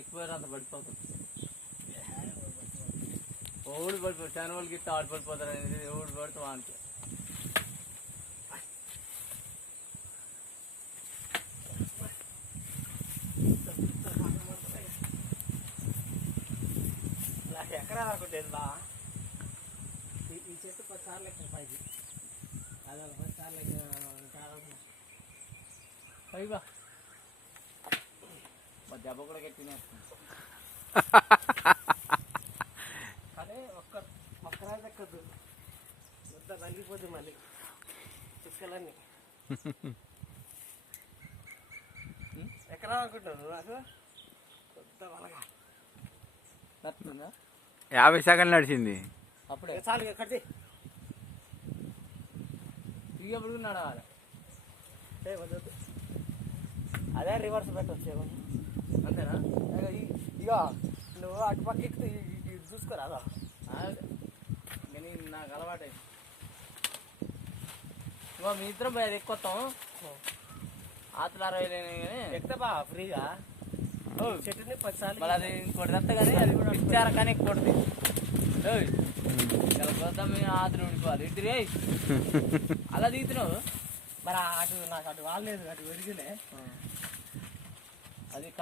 ఎక్కువ అంత పడిపోతుంది. ఓడి పడిపోతుంది చాలా వాళ్ళకి ఇట్లా ఆడిపడిపోతారు అనేది ఓడి పడితే వానికి ఎకరా అనుకుంటేది బా ఈ చెట్టు 10 సార్లు ఎక్కడ పైకి అది 10 సార్లు పైగా మా దెబ్బ కూడా కట్టినేస్తుంది. అదే ఒక్కరాజు ఎక్కద్దు మొత్తం తగ్గిపోద్ది మళ్ళీ చుక్కలన్నీ. ఎకరా అనుకుంటారు నాకు కొత్త వలగా నడుతుందా 50 సెకండ్లు నడిచింది అప్పుడే చాలు ఇక కట్టి దిగప్పుడు నడవాలి. వద్దు అదే రివర్స్ పెట్టవచ్చు అంతేనా? ఇక నువ్వు అటుపక్క ఎక్కితే ఇది చూసుకోరా అదా కానీ నాకు అలవాటు ఇగో మీ ఇద్దరం పోయి అది ఎక్కుతాం ఆతులు 60 కానీ ఎక్కితే బా ఫ్రీగా చెట్టుని 10 సార్లు మళ్ళీ అది ఇంకోటి రత్త కానీ అది కూడా పిచ్చార కానీ ఎక్కువది ఇలా పోతాం మేము ఆతులు ఉండిపోవాలి ఇంటి అలా దిగుతున్నావు మరి అటు నాకు అటు వాళ్ళలేదు అటు ఒరిగినే అది కట్